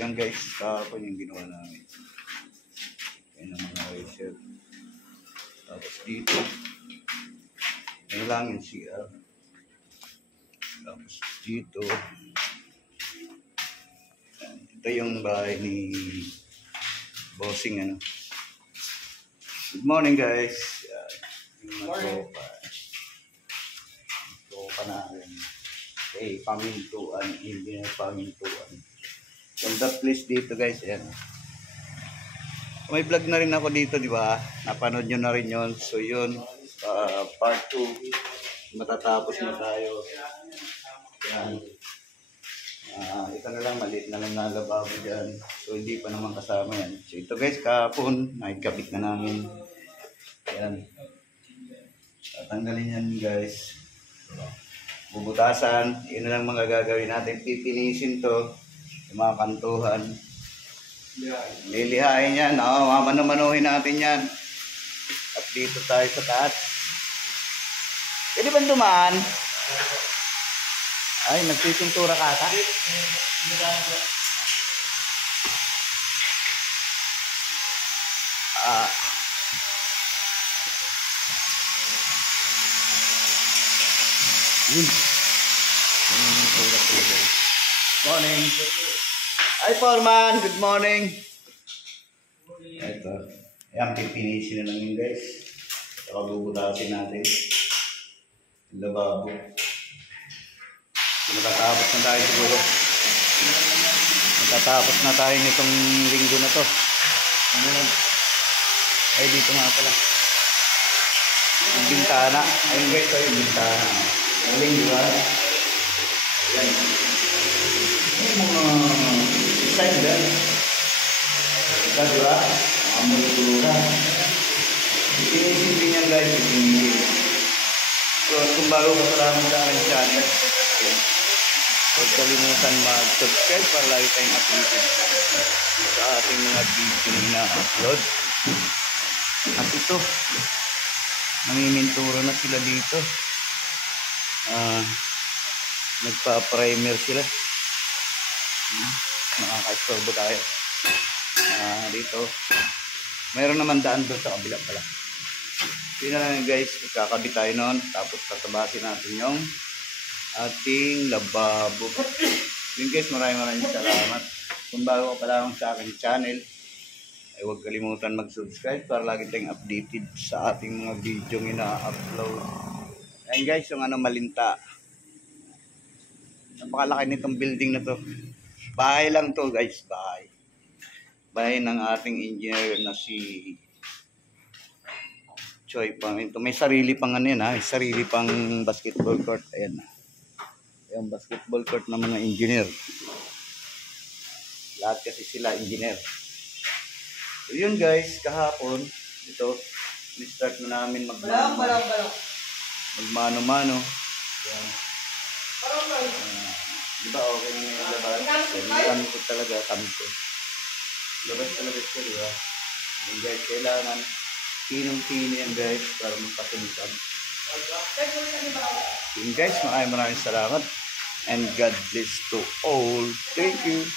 Ayan guys, kahapon yung ginawa namin. Ayan ang mga washer. Tapos dito, ayan lang yung CR. Tapos dito, ito yung bahay ni Bossing ano. Good morning guys. Yung tropa. Tropa namin. Okay, pamintuan, engineer pamintuan. Ganda place dito guys, ayan. May vlog na rin ako dito, di ba? Napanood nyo na rin yon. So yun, part 2, matatapos na tayo. Yan. Ito na lang, maliit na lang na lababo dyan. So hindi pa naman kasama yan. So ito guys, kahapon, nakikabit na namin. Yan. Tatanggalin yan guys. Bubutasan. Yun na lang mga gagawin natin. Pipinisin to. Yung mga kantuhan. Lilihain yan. Mamano-manuhin natin yan. At dito tayo sa taas. Pwede ba dumaan? Ay, nagpipintura ka ata? Yun. Morning. Hi, Foreman. Good morning. Ito. Ayan, pipinisin na lang yun, guys. Saka bubutasin natin. Lababo. Matatapos na tayo siguro. Matatapos na tayo nitong linggo na to. Ay, dito nga pala. Yung bintana. Ayun guys, yung bintana. Galing, di ba? Ayan. Yung mga design dyan. Ika, di ba? Mga mulutulura. Ipinisin din yan guys, ipinisin. So, kung bago ka sa lamang sa aking channel, huwag kalimutan mag-subscribe para lagi tayong updated sa ating mga video na upload. At ito, namimintura na sila dito. Nagpa-primer sila. Nakaka-istorbo tayo. Dito, mayroon naman daan doon sa kabila pala. Yun na lang guys, kakabit tayo noon. Tapos tatabasin natin yung ating lababo. Yun guys, maraming salamat. Kung bago ka pa lang sa aking channel, ay huwag kalimutan mag-subscribe para lagi tayong updated sa ating mga video ina-upload. Ayan guys, yung malinta. Napakalaki nitong building na to. Bahay lang to guys, bahay. Bahay ng ating engineer na si Choi Paminto. May sarili pang ano yan ha, may sarili pang basketball court. Ayan. Yung basketball court ng mga engineer. Lahat kasi sila engineer. So yun guys, kahapon, ito, ni-start na namin magmano-mano. Ayan. Diba okay na yung labas? Kanto talaga, kanto. Labas talaga siya, diba? Yun guys, kailangan pinong-pino yan guys para magpatungkad. Yun guys, maraming salamat and God bless to all. Thank you.